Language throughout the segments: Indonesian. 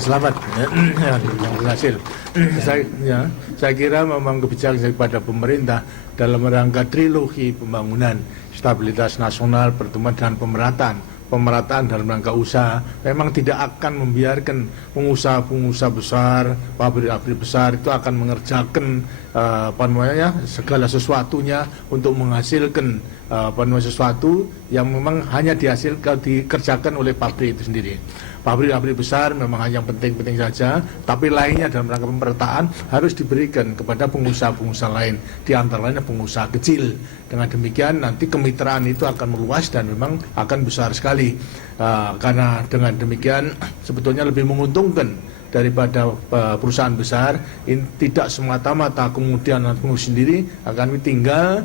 Selamat yang berhasil. Saya kira memang kebijakan daripada pemerintah dalam rangka trilogi pembangunan, stabilitas nasional, pertumbuhan dan pemerataan dalam rangka usaha memang tidak akan membiarkan pengusaha-pengusaha besar, pabrik-pabrik besar itu akan mengerjakan segala sesuatunya untuk menghasilkan sesuatu yang memang hanya dikerjakan oleh pabrik itu sendiri. Pabrik-pabrik besar memang hanya yang penting-penting saja, tapi lainnya dalam rangka pemerataan harus diberikan kepada pengusaha-pengusaha lain, di antara lainnya pengusaha kecil. Dengan demikian nanti kemitraan itu akan meluas dan memang akan besar sekali. Karena dengan demikian sebetulnya lebih menguntungkan daripada perusahaan besar. Tidak semata-mata kemudian pengusaha sendiri akan tinggal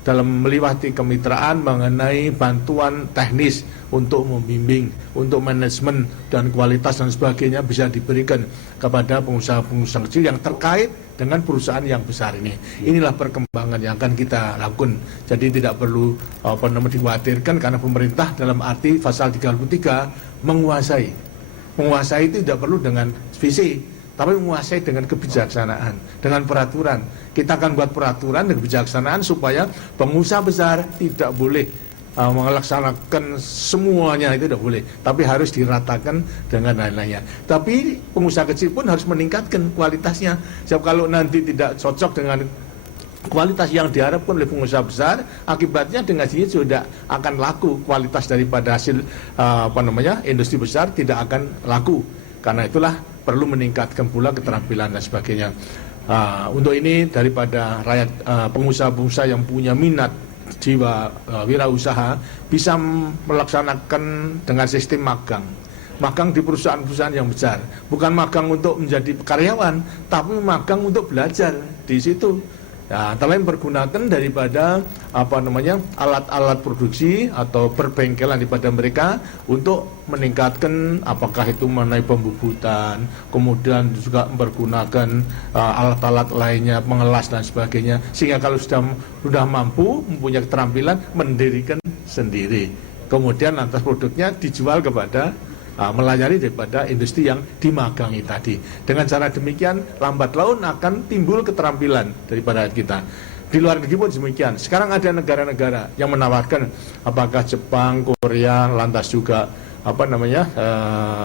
dalam meliwati kemitraan mengenai bantuan teknis untuk membimbing, untuk manajemen dan kualitas dan sebagainya bisa diberikan kepada pengusaha-pengusaha kecil yang terkait dengan perusahaan yang besar ini. Inilah perkembangan yang akan kita lakukan. Jadi tidak perlu dikhawatirkan karena pemerintah dalam arti pasal 33 menguasai. Menguasai itu tidak perlu dengan visi, tapi menguasai dengan kebijaksanaan, dengan peraturan. Kita akan buat peraturan dan kebijaksanaan supaya pengusaha besar tidak boleh melaksanakan semuanya, itu tidak boleh, tapi harus diratakan dengan lain-lainnya. Tapi pengusaha kecil pun harus meningkatkan kualitasnya. Sebab kalau nanti tidak cocok dengan kualitas yang diharapkan oleh pengusaha besar, akibatnya dengan sini sudah akan laku kualitas daripada hasil industri besar tidak akan laku. Karena itulah perlu meningkatkan pula keterampilan dan sebagainya. Untuk ini daripada rakyat pengusaha-pengusaha yang punya minat jiwa wirausaha bisa melaksanakan dengan sistem magang di perusahaan-perusahaan yang besar, bukan magang untuk menjadi karyawan, tapi magang untuk belajar di situ. Antara lain pergunakan daripada alat-alat produksi atau perbengkelan daripada mereka untuk meningkatkan apakah itu mengenai pembubutan, kemudian juga mempergunakan alat-alat lainnya, mengelas dan sebagainya, sehingga kalau sudah mampu mempunyai keterampilan mendirikan sendiri, kemudian lantas produknya dijual kepada melayani daripada industri yang dimagangi tadi. Dengan cara demikian lambat laun akan timbul keterampilan daripada kita. Di luar negeri pun demikian. Sekarang ada negara-negara yang menawarkan, apakah Jepang, Korea, lantas juga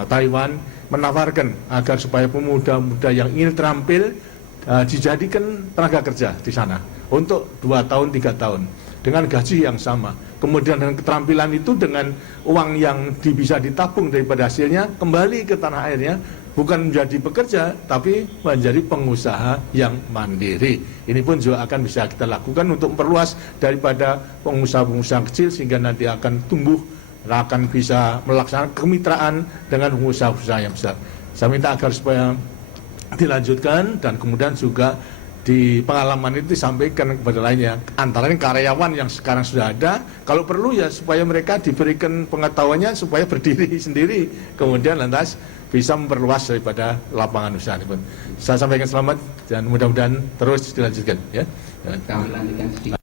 Taiwan, menawarkan agar supaya pemuda-pemuda yang ingin terampil dijadikan tenaga kerja di sana untuk 2 tahun, 3 tahun dengan gaji yang sama. Kemudian dengan keterampilan itu, dengan uang yang bisa ditabung daripada hasilnya, kembali ke tanah airnya, bukan menjadi pekerja, tapi menjadi pengusaha yang mandiri. Ini pun juga akan bisa kita lakukan untuk memperluas daripada pengusaha-pengusaha kecil, sehingga nanti akan tumbuh, akan bisa melaksanakan kemitraan dengan pengusaha-pengusaha yang besar. Saya minta agar supaya dilanjutkan dan kemudian juga di pengalaman itu disampaikan kepada lainnya, antara lain karyawan yang sekarang sudah ada, kalau perlu ya supaya mereka diberikan pengetahuannya supaya berdiri sendiri, kemudian lantas bisa memperluas daripada lapangan usaha. Saya sampaikan selamat dan mudah-mudahan terus dilanjutkan ya. Kami lanjutkan sedikit.